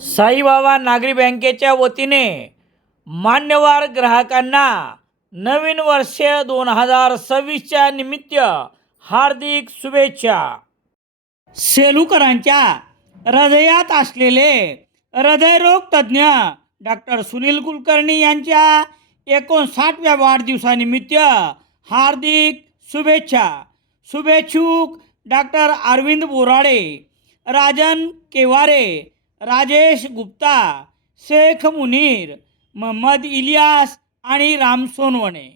साईबाबा नागरी बँकेच्या वतीने मान्यवर ग्राहकांना नवीन वर्ष दोन हजार सव्वीसच्या निमित्त हार्दिक शुभेच्छा. सेलूकरांच्या हृदयात असलेले हृदयरोग तज्ज्ञ डॉक्टर सुनील कुलकर्णी यांच्या एकोणसाठव्या वाढदिवसानिमित्त हार्दिक शुभेच्छा. शुभेच्छुक डॉक्टर अरविंद बोराडे राजन केवारे राजेश गुप्ता शेख मुनीर महम्मद इलियास आणि राम सोनवणे.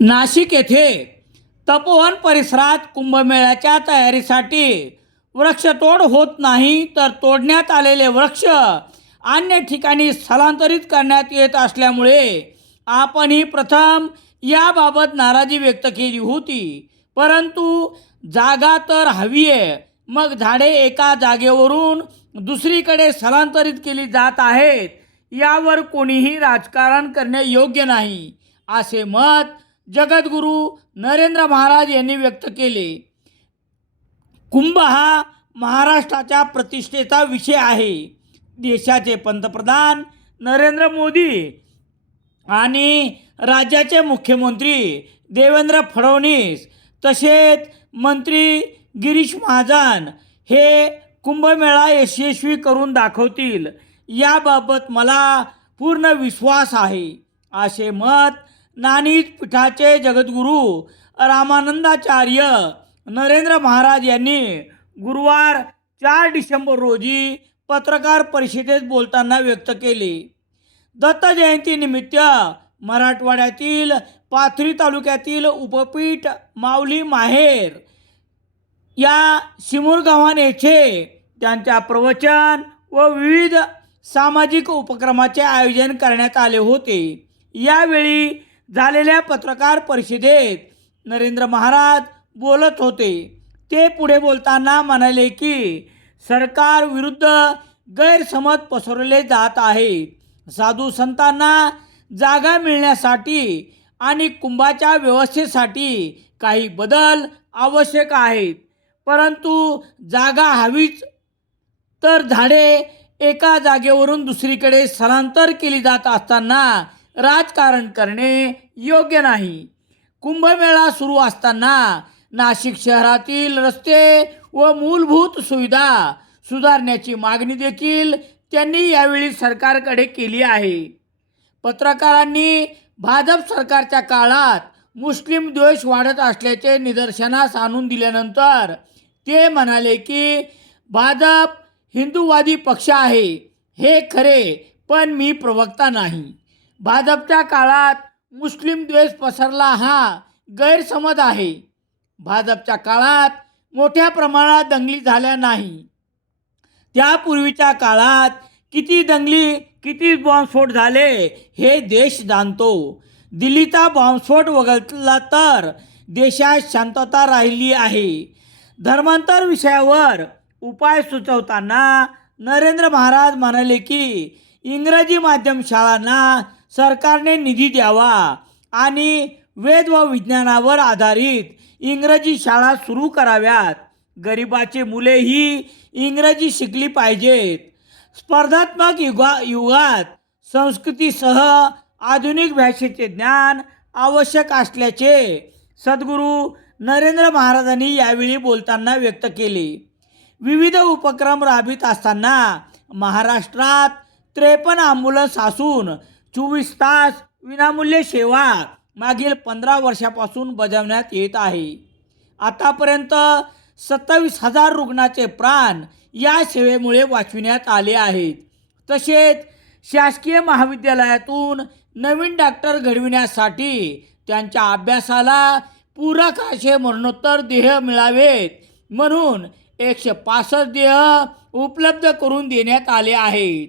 नाशिक येथे तपोवन परिसरात कुंभमेळ्याच्या तयारीसाठी वृक्षतोड होत नाही तर तोडण्यात आलेले वृक्ष अन्य ठिकाणी स्थलांतरित करण्यात येत असल्यामुळे आपणही प्रथम याबाबत नाराजी व्यक्त केली होती. परंतु जागा तर हवी आहे मग झाडे एका जागेवरून दुसरीकडे स्थलांतरित केली जात आहेत. यावर कोणीही राजकारण करणे योग्य नाही असे मत जगद्गुरू नरेंद्र महाराज यांनी व्यक्त केले. कुंभ हा महाराष्ट्राच्या प्रतिष्ठेचा विषय आहे. देशाचे पंतप्रधान नरेंद्र मोदी आणि राज्याचे मुख्यमंत्री देवेंद्र फडणवीस तसेच मंत्री गिरीश महाजन हे कुंभमेळा यशस्वी करून दाखवतील. याबाबत मला पूर्ण विश्वास आहे. असे मत नानीज पीठाचे जगद्गुरू रामानंदाचार्य नरेंद्र महाराज यांनी गुरुवार चार डिसेंबर रोजी पत्रकार परिषदेत बोलताना व्यक्त केले. दत्त जयंतीनिमित्त मराठवाड्यातील पाथरी तालुक्यातील उपपीठ माऊली माहेर या शिमूर गावान येथे त्यांच्या प्रवचन व विविध सामाजिक उपक्रमाचे आयोजन करण्यात आले होते. यावेळी झालेल्या पत्रकार परिषदेत नरेंद्र महाराज बोलत होते. ते पुढे बोलताना म्हणाले की सरकार विरुद्ध गैरसमज पसरवले जात आहेत साधू संतांना जागा मिळण्यासाठी आणि कुंभाच्या व्यवस्थेसाठी काही बदल आवश्यक आहेत. परंतु जागा हवीच. तर झाडे एका जागेवरून दुसरीकडे स्थलांतर केली जात असताना राजकारण करणे योग्य नाही. कुंभमेळा सुरू असताना नाशिक शहरातील रस्ते व मूलभूत सुविधा सुधारण्याची मागणी देखील त्यांनी यावेळी सरकारकडे केली आहे. पत्रकारांनी भाजप सरकारच्या काळात मुस्लिम द्वेष वाढत असल्याचे निदर्शनास आणून दिल्यानंतर ते म्हणाले की भाजप हिंदूवादी पक्ष आहे हे खरे पण मी प्रवक्ता नाही. भाजपच्या काळात मुस्लिम द्वेष पसरला हा गैरसमज आहे. भाजपच्या काळात मोठ्या प्रमाणात दंगली झाल्या नाही. त्यापूर्वीच्या काळात किती दंगली किती बॉम्बस्फोट झाले हे देश जाणतो. दिल्लीचा बॉम्बस्फोट वगळला तर देशात शांतता राहिली आहे. धर्मांतर विषयावर उपाय सुचवताना नरेंद्र महाराज म्हणाले की इंग्रजी माध्यम शाळांना सरकारने निधी द्यावा आणि वेद व विज्ञानावर आधारित इंग्रजी शाळा सुरू कराव्यात. गरिबाची मुलेही इंग्रजी शिकली पाहिजेत. स्पर्धात्मक युगा युगात संस्कृतीसह आधुनिक भाषेचे ज्ञान आवश्यक असल्याचे सद्गुरू नरेंद्र महाराजांनी यावेळी बोलताना व्यक्त केले. विविध उपक्रम राबवित असताना महाराष्ट्रात त्रेपन्न ॲम्ब्युलन्स असून चोवीस तास विनामूल्य सेवा मागील पंधरा वर्षापासून बजावण्यात येत आहे. आतापर्यंत सत्तावीस हजार रुग्णाचे प्राण या सेवेमुळे वाचविण्यात आले आहेत. तसेच शासकीय महाविद्यालयातून नवीन डॉक्टर घडविण्यासाठी त्यांच्या अभ्यासाला पूरक असे मरणोत्तर देह मिळावेत म्हणून एकशे पासष्ट देह उपलब्ध करून देण्यात आले आहेत.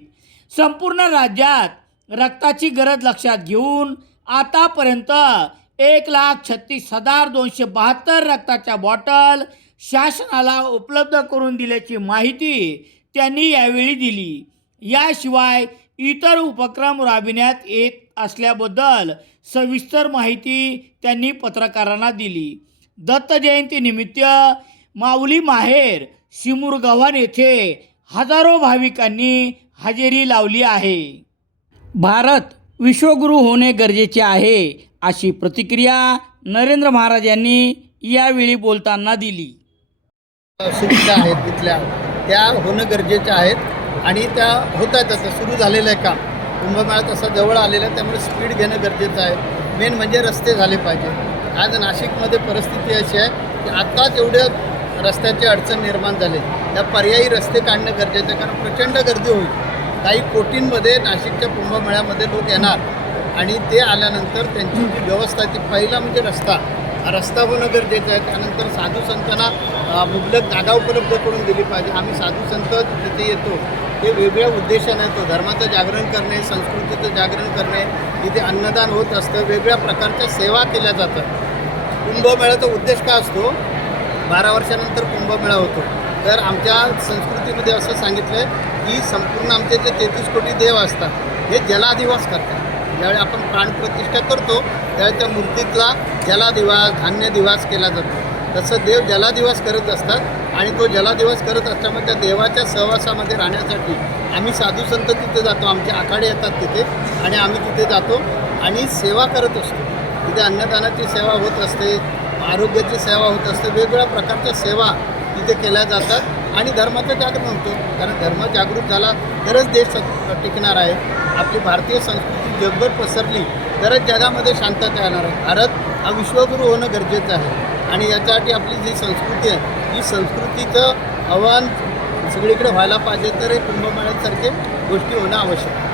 संपूर्ण राज्यात रक्ताची गरज लक्षात घेऊन आतापर्यंत एक लाख छत्तीस हजार दोनशे बहात्तर रक्ताच्या बॉटल शासनाला उपलब्ध करून दिल्याची माहिती त्यांनी यावेळी दिली. याशिवाय इतर उपक्रम राबविण्यात येत असल्याबद्दल सविस्तर माहिती त्यांनी पत्रकारांना दिली. दत्त जयंतीनिमित्त माऊली माहेर शिमुरगव्हाण येथे हजारो भाविकांनी हजेरी लावली आहे. भारत विश्वगुरू होणे गरजेचे आहे अशी प्रतिक्रिया नरेंद्र महाराज यांनी यावेळी बोलताना दिली. सुविधा आहेत तिथल्या. त्या होणं गरजेच्या आहेत आणि त्या होत आहेत आता सुरू झालेलं आहे काम. कुंभमेळा तसा जवळ आलेला आहे त्यामुळे स्पीड घेणं गरजेचं आहे. मेन म्हणजे रस्ते झाले पाहिजे. आज नाशिकमध्ये परिस्थिती अशी आहे की आत्ताच एवढ्या रस्त्याची अडचण निर्माण झाली. त्या पर्यायी रस्ते काढणं गरजेचं आहे कारण प्रचंड गर्दी होईल. काही कोटींमध्ये नाशिकच्या कुंभमेळ्यामध्ये लोक येणार आणि ते आल्यानंतर त्यांची जी व्यवस्था ती पहिला म्हणजे रस्ता. रस्ता होणं गरजेचं आहे त्यानंतर साधू संतांना मुबलक जागा उपलब्ध करून दिली पाहिजे. आम्ही साधू संत तिथे येतो ते वेगळ्या उद्देशाने येतो. धर्माचं जागरण करणे संस्कृतीचं जागरण करणे इथे अन्नदान होत असतं वेगळ्या प्रकारच्या सेवा केल्या जातात. कुंभमेळ्याचा उद्देश काय असतो? बारा वर्षानंतर कुंभमेळा होतो. तर आमच्या संस्कृतीमध्ये असं सांगितलं आहे की संपूर्ण आमचे जे तेहतीस कोटी देव असतात हे जलाधिवास करतात. ज्यावेळी आपण प्राणप्रतिष्ठा करतो त्यावेळी त्या मूर्तीतला जलादिवास धान्यदिवास केला जातो. तसं देव जलादिवास करत असतात आणि तो जलादिवास करत असल्यामुळे त्या देवाच्या सहवासामध्ये राहण्यासाठी आम्ही साधू संत तिथे जातो आमचे आखाडे येतात तिथे आणि आम्ही तिथे जातो आणि सेवा करत असतो. तिथे अन्नदानाची सेवा होत असते आरोग्याची सेवा होत असते वेगवेगळ्या प्रकारच्या सेवा तिथे केल्या जातात आणि धर्माचं जागरण होतो. कारण धर्म जागृत झाला तरच देश टिकणार आहे. आपली भारतीय संस्कृती जगभर पसरली तरच जगामध्ये शांतता येणार आहे. भारत हा विश्वगुरू होणं गरजेचं आहे. आणि याच्यासाठी आपली जी संस्कृती आहे ही संस्कृतीचं आव्हान सगळीकडे व्हायला पाहिजे तर हे कुंभमेळ्यासारखे गोष्टी होणं आवश्यक आहे.